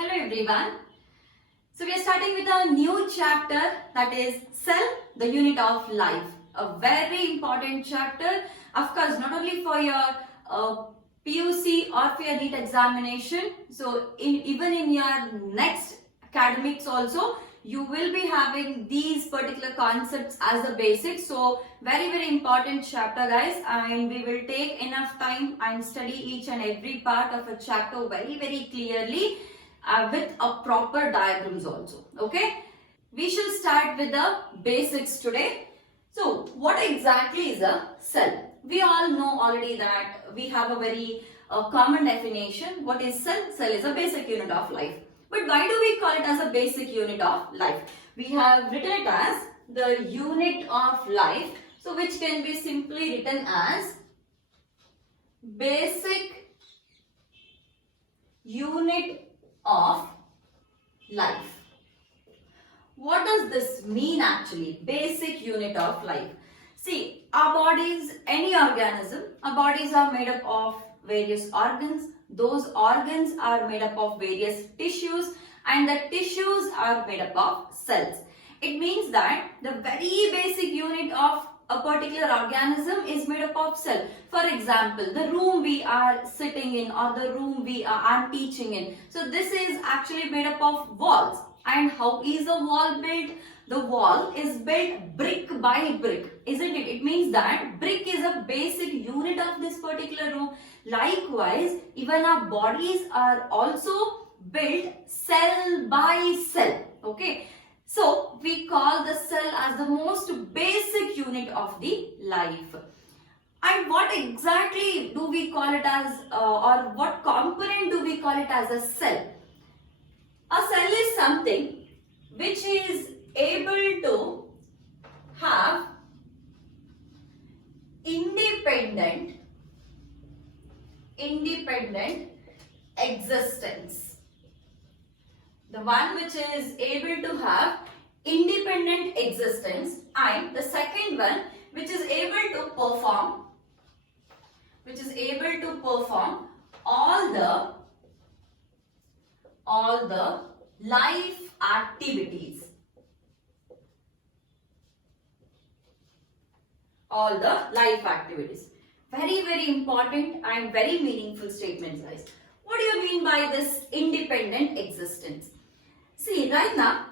Hello everyone. So we are starting with a new chapter, that is cell, the unit of life. A very important chapter, of course, not only for your PUC or for your NEET examination. So even in your next academics also, you will be having these particular concepts as the basics. So very important chapter, guys, and we will take enough time and study each and every part of a chapter very clearly with a proper diagrams also. Okay, we shall start with the basics today. So what exactly is a cell? We all know already that we have a very common definition. What is cell? Cell is a basic unit of life. But why do we call it as a basic unit of life? We have written it as the unit of life, so which can be simply written as basic unit of life. What does this mean actually? Basic unit of life. See, our bodies, any organism, our bodies are made up of various organs. Those organs are made up of various tissues, and the tissues are made up of cells. It means that the very basic unit of a particular organism is made up of cell. For example, the room we are sitting in or the room I'm teaching in. So this is actually made up of walls. And how is the wall built? The wall is built brick by brick, isn't it? It means that brick is a basic unit of this particular room. Likewise, even our bodies are also built cell by cell. Okay. So we call the cell as the most basic unit of the life. And what exactly do we call it as, or what component do we call it as a cell? A cell is something which is able to have independent existence. The one which is able to have independent existence, and the second one which is able to perform all the life activities. Very important and very meaningful statements, guys. What do you mean by this independent existence? See, right now,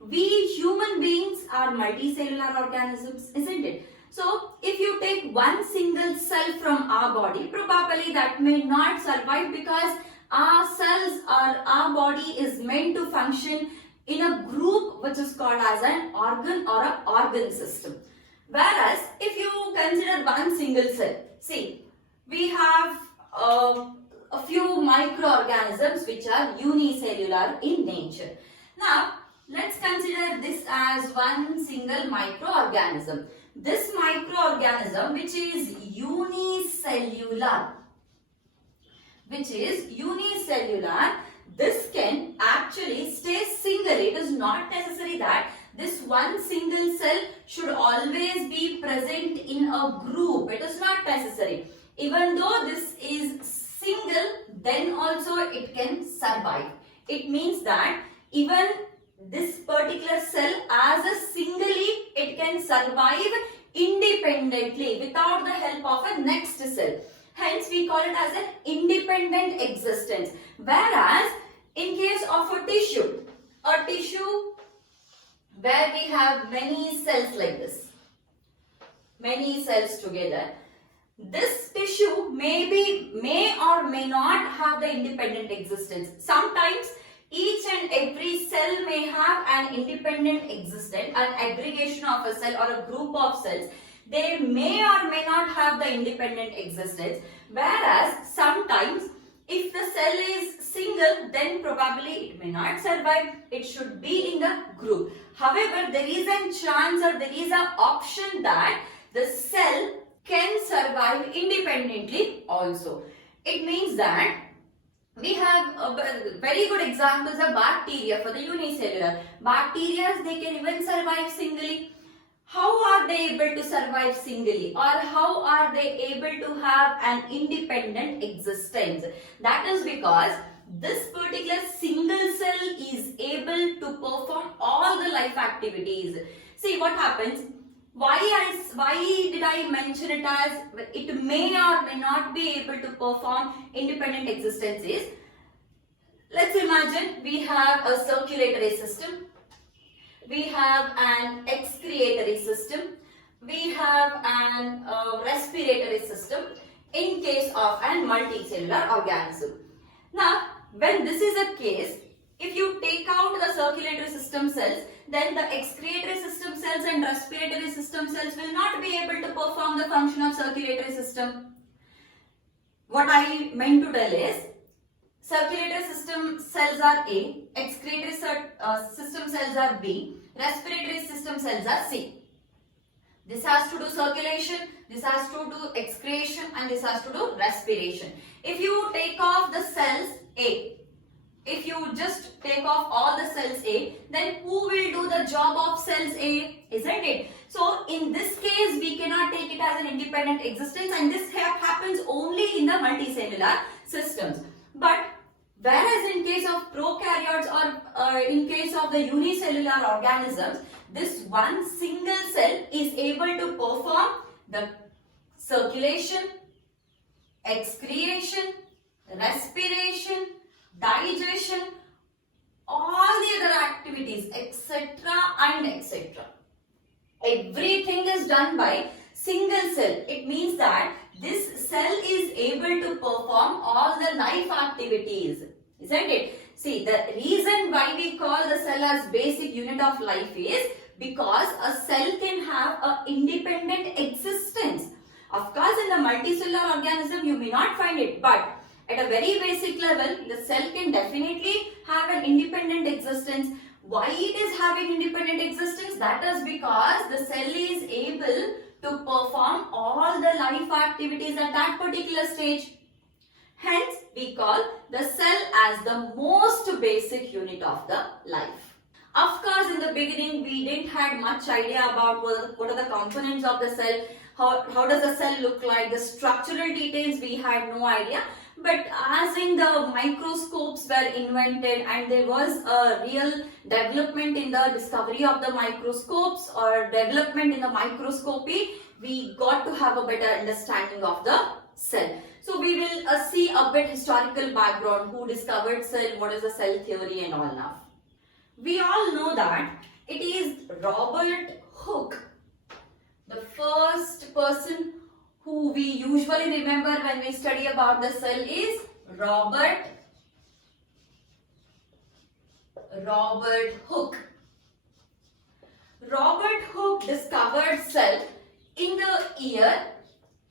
we human beings are multicellular organisms, isn't it? So, if you take one single cell from our body, probably that may not survive because our cells or our body is meant to function in a group which is called as an organ or an organ system. Whereas, if you consider one single cell, see, we have a few microorganisms which are unicellular in nature. Now, let's consider this as one single microorganism. This microorganism which is unicellular, this can actually stay single. It is not necessary that this one single cell should always be present in a group. It is not necessary. Even though this is single, then also it can survive. It means that even this particular cell as a singly, it can survive independently without the help of a next cell. Hence, we call it as an independent existence. Whereas, in case of a tissue where we have many cells like this, many cells together, this tissue may or may not have the independent existence. Sometimes each and every cell may have an independent existence, an aggregation of a cell or a group of cells. They may or may not have the independent existence. Whereas sometimes if the cell is single, then probably it may not survive. It should be in a group. However, there is a chance or there is an option that the cell can survive independently also. It means that we have very good examples of bacteria for the unicellular. Bacteria, they can even survive singly. How are they able to survive singly, or how are they able to have an independent existence? That is because this particular single cell is able to perform all the life activities. See what happens. Why did I mention it as it may or may not be able to perform independent existence is, let's imagine we have a circulatory system, we have an excretory system, we have an respiratory system in case of a multicellular organism. Now, when this is a case, if you take out the circulatory system cells, then the excretory system cells and respiratory system cells will not be able to perform the function of circulatory system. What I meant to tell is, circulatory system cells are A, excretory system cells are B, respiratory system cells are C. This has to do circulation, this has to do excretion, and this has to do respiration. If you take off the cells A, if you just take off all the cells A, then who will do the job of cells A? Isn't it? So in this case, we cannot take it as an independent existence, and this happens only in the multicellular systems. But whereas in case of prokaryotes or in case of the unicellular organisms, this one single cell is able to perform the circulation, excretion, respiration, digestion, all the other activities, etc. and etc. Everything is done by single cell. It means that this cell is able to perform all the life activities, isn't it? See, the reason why we call the cell as basic unit of life is because a cell can have an independent existence. Of course, in the multicellular organism, you may not find it, but at a very basic level, the cell can definitely have an independent existence. Why it is having independent existence? That is because the cell is able to perform all the life activities at that particular stage. Hence, we call the cell as the most basic unit of the life. Of course, in the beginning, we didn't have much idea about what are the components of the cell, how does the cell look like, the structural details we had no idea. But as in the microscopes were invented and there was a real development in the discovery of the microscopes or development in the microscopy, we got to have a better understanding of the cell. So we will see a bit historical background, who discovered cell, what is the cell theory and all now. We all know that it is Robert Hooke, the first person who we usually remember when we study about the cell is Robert Hooke. Robert Hooke discovered cell in the year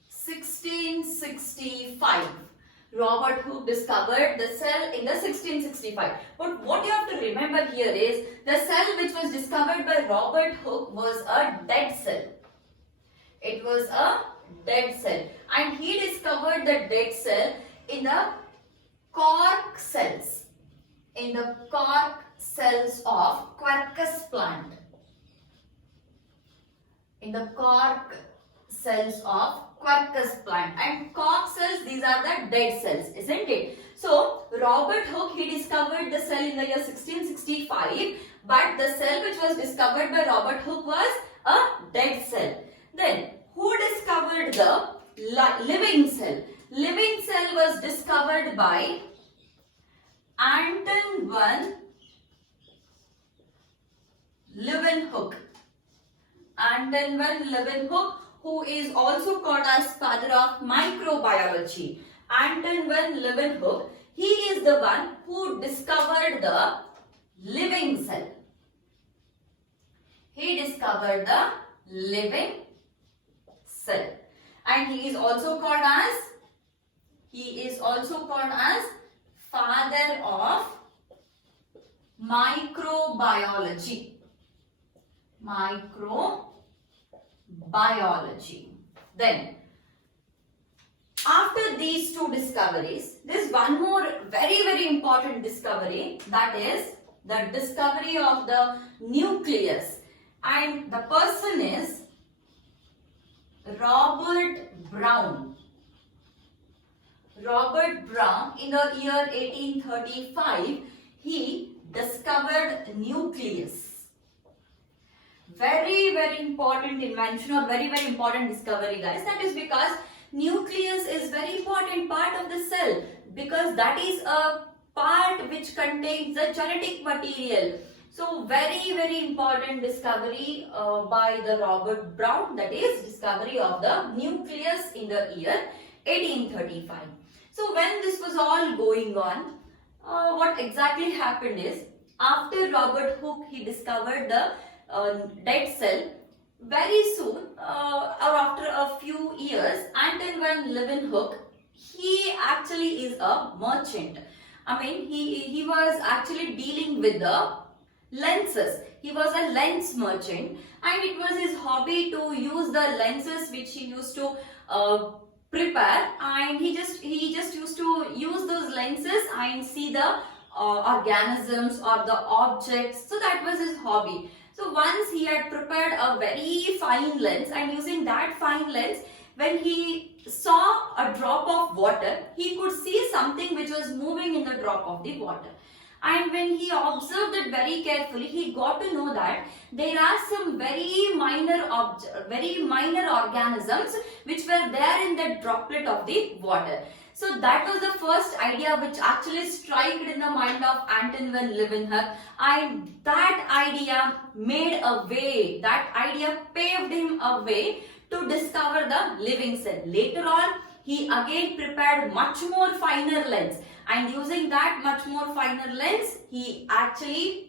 1665. Robert Hooke discovered the cell in the 1665. But what you have to remember here is the cell which was discovered by Robert Hooke was a dead cell. It was a dead cell, and he discovered the dead cell in the cork cells, of Quercus plant. In the cork cells of Quercus plant, and cork cells, these are the dead cells, isn't it? So Robert Hooke, he discovered the cell in the year 1665, but the cell which was discovered by Robert Hooke was a dead cell. Then who discovered the living cell? Living cell was discovered by Anton van Leeuwenhoek. Anton van Leeuwenhoek, who is also called as father of microbiology. Anton van Leeuwenhoek, he is the one who discovered the living cell. He discovered the living cell, and he is also called as father of microbiology. Then after these two discoveries, there is one more very important discovery, that is the discovery of the nucleus, and the person is Robert Brown. Robert Brown, in the year 1835, he discovered nucleus. Very, very important invention or very, very important discovery, guys. That is because nucleus is very important part of the cell, because that is a part which contains the genetic material. So very, very important discovery by the Robert Brown, that is discovery of the nucleus in the year 1835. So when this was all going on, what exactly happened is, after Robert Hooke, he discovered the dead cell, very soon or after a few years, Anton van Leeuwenhoek, he actually is a merchant. I mean, he was actually dealing with the lenses. He was a lens merchant, and it was his hobby to use the lenses which he used to prepare, and he just used to use those lenses and see the organisms or the objects. So that was his hobby. So once he had prepared a very fine lens, and using that fine lens, when he saw a drop of water, he could see something which was moving in the drop of the water. And when he observed it very carefully, he got to know that there are some very minor organisms which were there in the droplet of the water. So that was the first idea which actually struck in the mind of Anton van Leeuwenhoek, and that idea made a way, that idea paved him a way to discover the living cell. Later on, he again prepared much more finer lens, and using that much more finer lens, he actually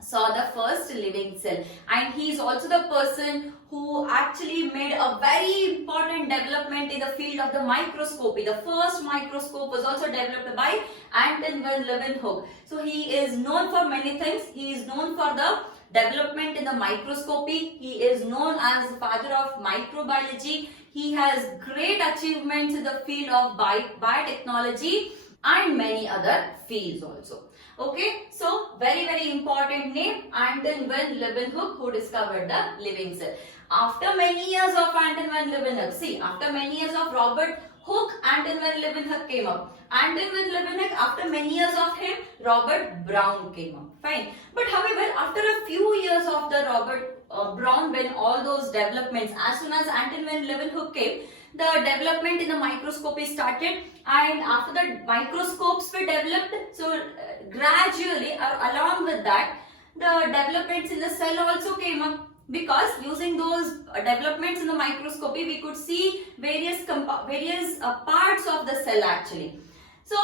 saw the first living cell. And he is also the person who actually made a very important development in the field of the microscopy. The first microscope was also developed by Anton van Leeuwenhoek. So he is known for many things. He is known for the development in the microscopy. He is known as the father of microbiology. He has great achievements in the field of biotechnology and many other fields also. Okay, so very, very important name, Anton van Leeuwenhoek, who discovered the living cell. After many years of Anton van Leeuwenhoek, see, after many years of Robert Hooke, Anton van Leeuwenhoek came up. Anton van Leeuwenhoek, after many years of him, Robert Brown came up. Fine. But however, after a few years of the Robert Brown, when all those developments, as soon as Anton van Leeuwenhoek came, the development in the microscopy started, and after that microscopes were developed. So gradually, or along with that, the developments in the cell also came up, because using those developments in the microscopy, we could see various parts of the cell actually. So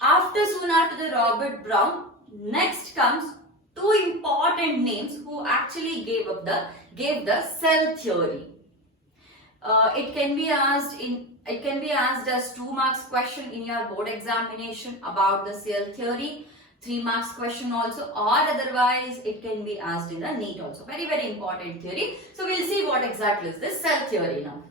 soon after the Robert Brown, next comes two important names who actually gave the cell theory. It can be asked as 2 marks question in your board examination about the cell theory, 3 marks question also, or otherwise it can be asked in the NEET also. Very, very important theory. So we'll see what exactly is this cell theory now.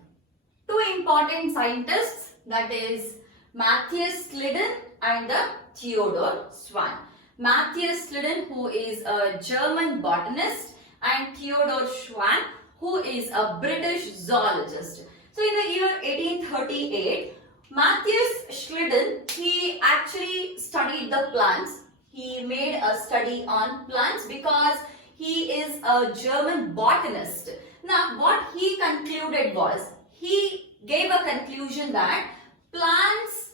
Two important scientists, that is Matthias Sliden and the Theodor Schwann. Matthias Sliden, who is a German botanist, and Theodor Schwann, who is a British zoologist. So in the year 1838, Matthias Sliden, he actually studied the plants. He made a study on plants because he is a German botanist. Now what he concluded was, he gave a conclusion that plants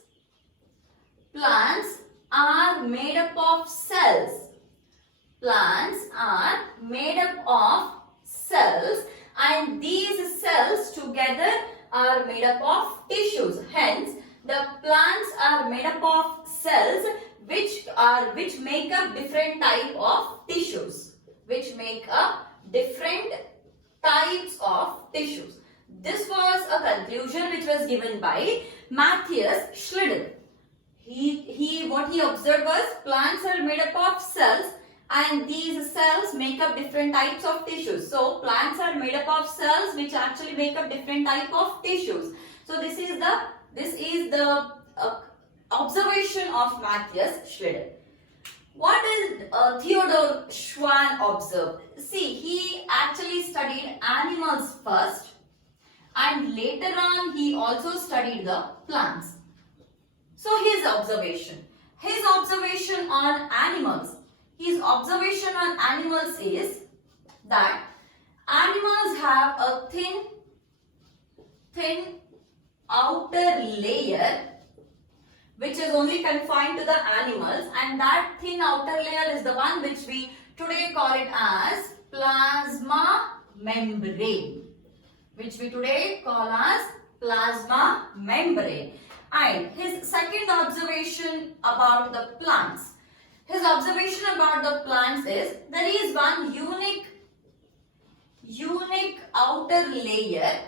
are made up of cells. Plants are made up of cells, and these cells together are made up of tissues. Hence, the plants are made up of cells which make up different type of tissues. Which make up different types of tissues. This was a conclusion which was given by Matthias Sliden. What he observed was, plants are made up of cells, and these cells make up different types of tissues. So plants are made up of cells which actually make up different type of tissues. So this is the observation of Matthias Sliden. What did Theodor Schwann observe? See, he actually studied animals first, and later on he also studied the plants. his observation. His observation on animals. His observation on animals is that animals have a thin outer layer which is only confined to the animals, and that thin outer layer is the one which we today call it as plasma membrane. Which we today call as plasma membrane. And his second observation about the plants. His observation about the plants is there is one unique outer layer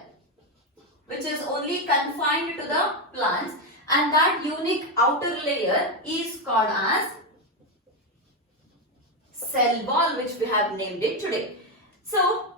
which is only confined to the plants, and that unique outer layer is called as cell wall, which we have named it today. So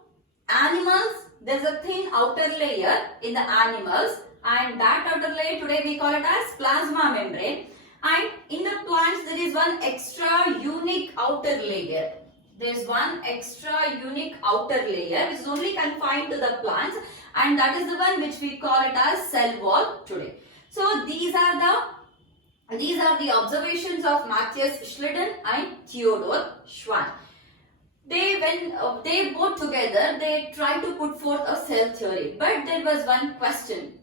animals, there is a thin outer layer in the animals, and that outer layer today we call it as plasma membrane. And in the plants there is one extra unique outer layer. There is one extra unique outer layer which is only confined to the plants, and that is the one which we call it as cell wall today. So these are the observations of Matthias Schlitten and Theodor Schwann. When they both together, they tried to put forth a cell theory, but there was one question.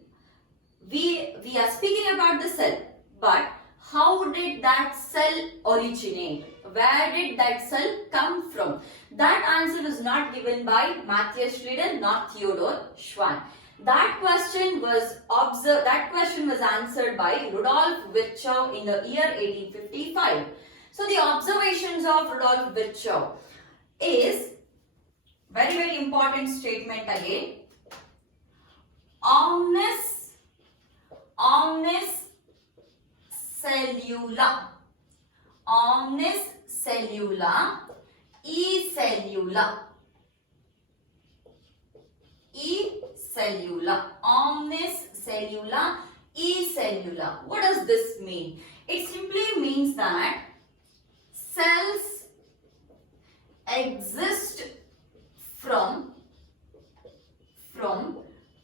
We are speaking about the cell, but how did that cell originate? Where did that cell come from? That answer is not given by Matthias Schlitten nor Theodor Schwann. That question was answered by Rudolf Virchow in the year 1855. So the observations of Rudolf Virchow is very, very important statement again. Omnis cellula, omnis cellula, e cellula, omnis cellula, e cellula. What does this mean? It simply means that cells exist from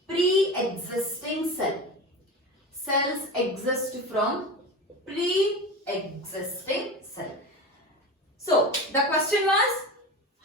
pre-existing cell. Cells exist from pre-existing cell. So the question was,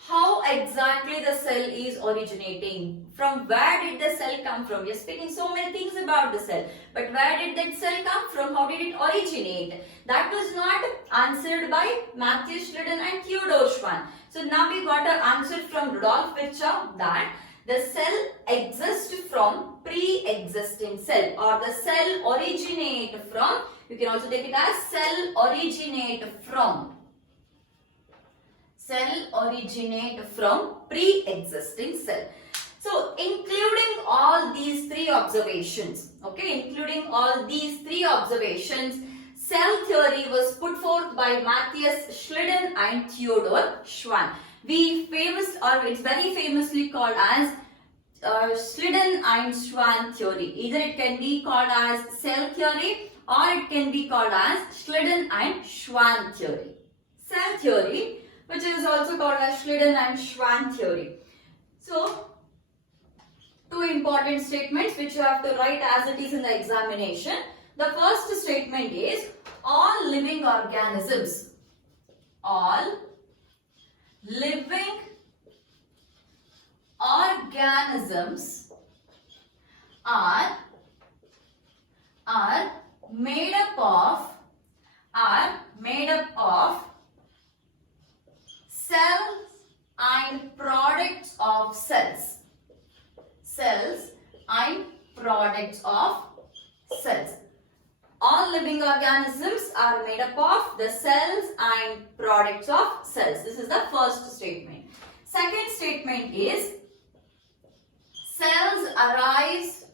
how exactly the cell is originating? From where did the cell come from? We are speaking so many things about the cell, but where did that cell come from? How did it originate? That was not answered by Matthias Schlitten and Theodor Schwann. So now we got an answer from Rudolf Virchow that the cell exists from pre-existing cell, or the cell originate from, you can also take it as cell originate from. Cell originate from pre-existing cell. So including all these three observations, cell theory was put forth by Matthias Schlitten and Theodor Schwann. It's very famously called as Schlitten and Schwann theory. Either it can be called as cell theory, or it can be called as Schlitten and Schwann theory. Cell theory, which is also called as Schlitten and Schwann theory. So, two important statements which you have to write as it is in the examination. The first statement is, all living organisms are made up of cells and products of cells. Cells and products of cells. All living organisms are made up of the cells and products of cells. This is the first statement. Second statement is, cells arise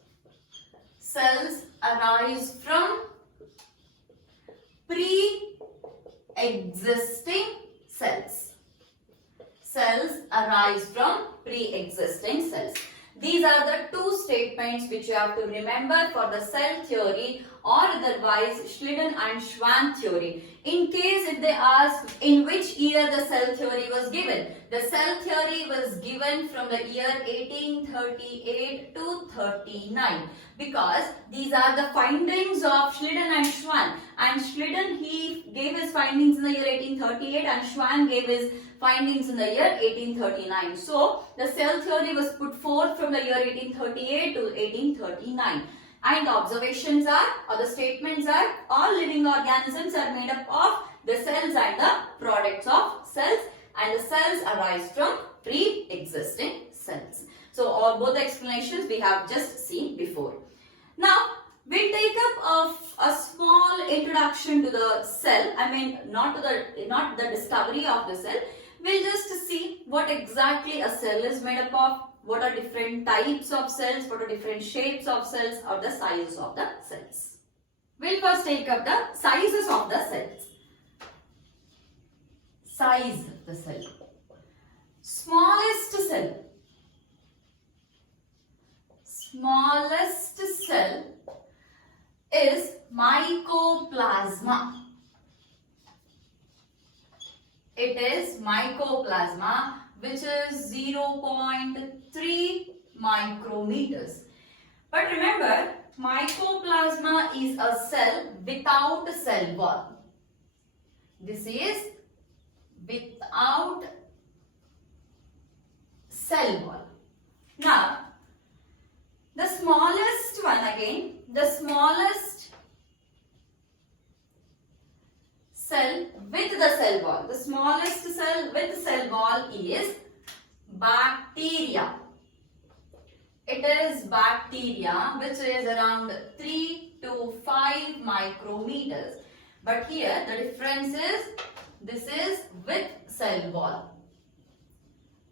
from pre-existing cells. Cells arise from pre-existing cells. These are the two statements which you have to remember for the cell theory or otherwise Schleiden and Schwann theory. In case if they ask in which year the cell theory was given, the cell theory was given from the year 1838 to 39, because these are the findings of Schleiden and Schwann. And Schleiden, he gave his findings in the year 1838 and Schwann gave his findings in the year 1839. So the cell theory was put forth from the year 1838 to 1839. And the observations are, or the statements are, all living organisms are made up of the cells and the products of cells, and the cells arise from pre-existing cells. So all both the explanations we have just seen before. Now we'll take up a small introduction to the cell. I mean not the discovery of the cell. We'll just see what exactly a cell is made up of, what are different types of cells, what are different shapes of cells, or the sizes of the cells. We'll first take up the sizes of the cells. Size of the cell. Smallest cell. Smallest cell is mycoplasma. It is mycoplasma, which is 0.3 micrometers. But remember, mycoplasma is a cell without a cell wall. This is without cell wall. Now, the smallest one again, the smallest cell with the cell wall. The smallest cell with cell wall is bacteria. It is bacteria, which is around 3 to 5 micrometers. But here the difference is, this is with cell wall.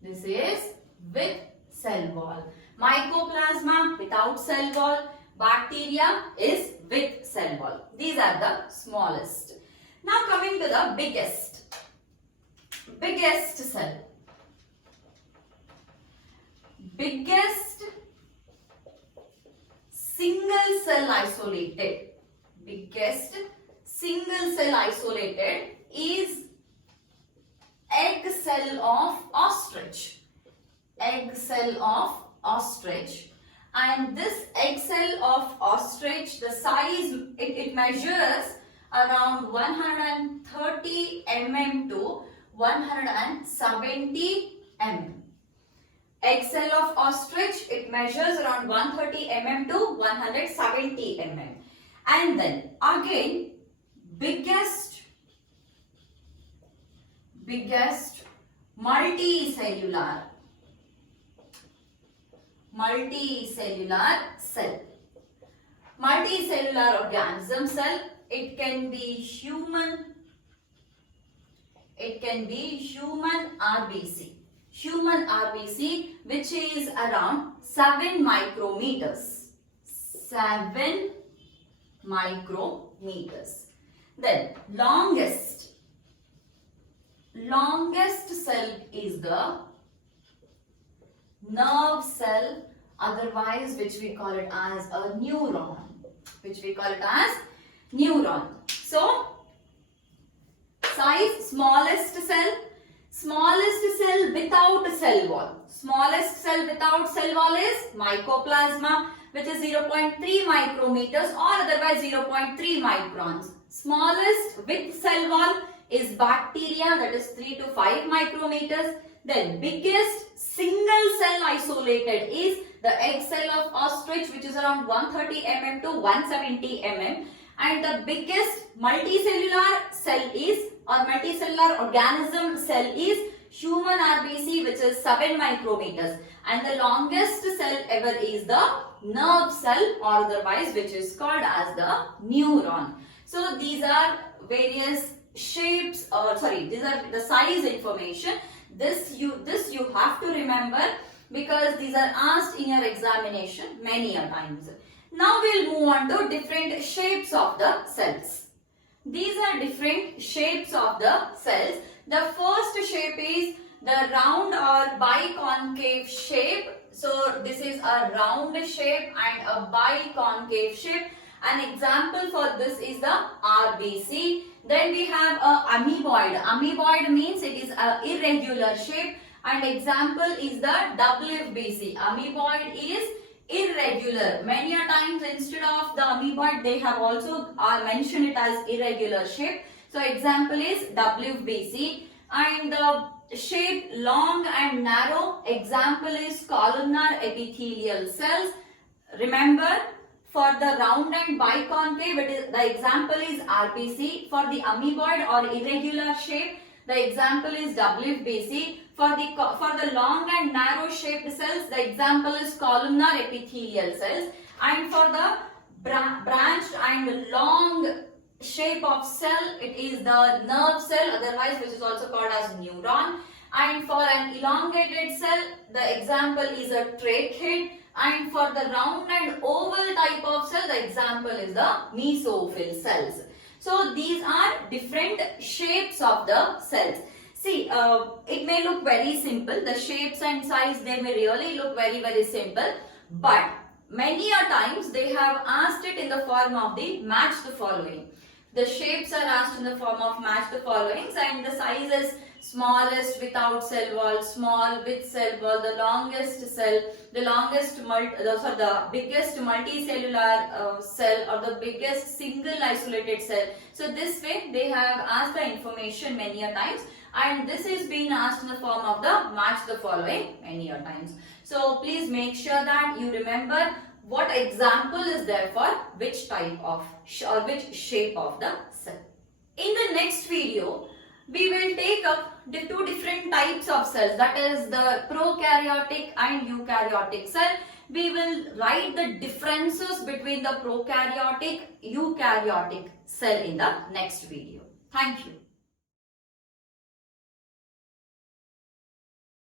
This is with cell wall. Mycoplasma without cell wall. Bacteria is with cell wall. These are the smallest. Now coming to the biggest cell. Biggest single cell isolated. Biggest single cell isolated is egg cell of ostrich. Egg cell of ostrich. And this egg cell of ostrich, the size, it measures around 130 mm to 170 mm. Egg cell of ostrich, it measures around 130 mm to 170 mm. And then again, biggest multicellular cell. Multicellular organism cell. It can be human RBC. Human RBC, which is around 7 micrometers. 7 micrometers. Then longest cell is the nerve cell, otherwise which we call it as a neuron. So, size, smallest cell without cell wall. Smallest cell without cell wall is mycoplasma, which is 0.3 micrometers or otherwise 0.3 microns. Smallest with cell wall is bacteria, that is 3 to 5 micrometers. Then biggest single cell isolated is the egg cell of ostrich, which is around 130 mm to 170 mm. And the biggest multicellular cell is, or multicellular organism cell is human RBC, which is 7 micrometers. And the longest cell ever is the nerve cell, or otherwise which is called as the neuron. So these are various shapes, these are the size information. This you have to remember, because these are asked in your examination many a times. Now we'll move on to different shapes of the cells. These are different shapes of the cells. The first shape is the round or biconcave shape. So this is a round shape and a biconcave shape. An example for this is the RBC. Then we have a amoeboid. Amoeboid means it is a irregular shape, and example is the WBC. Amoeboid is irregular. Many a times instead of the amoeboid they have also mentioned it as irregular shape. So example is WBC. And the shape long and narrow, example is columnar epithelial cells. Remember, for the round and biconcave, the example is RBC. For the amoeboid or irregular shape, the example is WBC. For the long and narrow shaped cells, the example is columnar epithelial cells. And for the branched and long shape of cell, it is the nerve cell, otherwise which is also called as neuron. And for an elongated cell, the example is a tracheid. And for the round and oval type of cell, the example is the mesophyll cells. So these are different shapes of the cells. See, it may look very simple. The shapes and size, they may really look very simple. But many a times they have asked it in the form of the match the following. The shapes are asked in the form of match the followings, and the size is smallest without cell wall, small with cell wall, the longest cell, the biggest multicellular cell, or the biggest single isolated cell. So this way they have asked the information many a times, and this is being asked in the form of the match the following many a times. So please make sure that you remember what example is there for which type of or which shape of the cell. In the next video, we will take up the two different types of cells, that is the prokaryotic and eukaryotic cell. We will write the differences between the prokaryotic, eukaryotic cell in the next video. Thank you.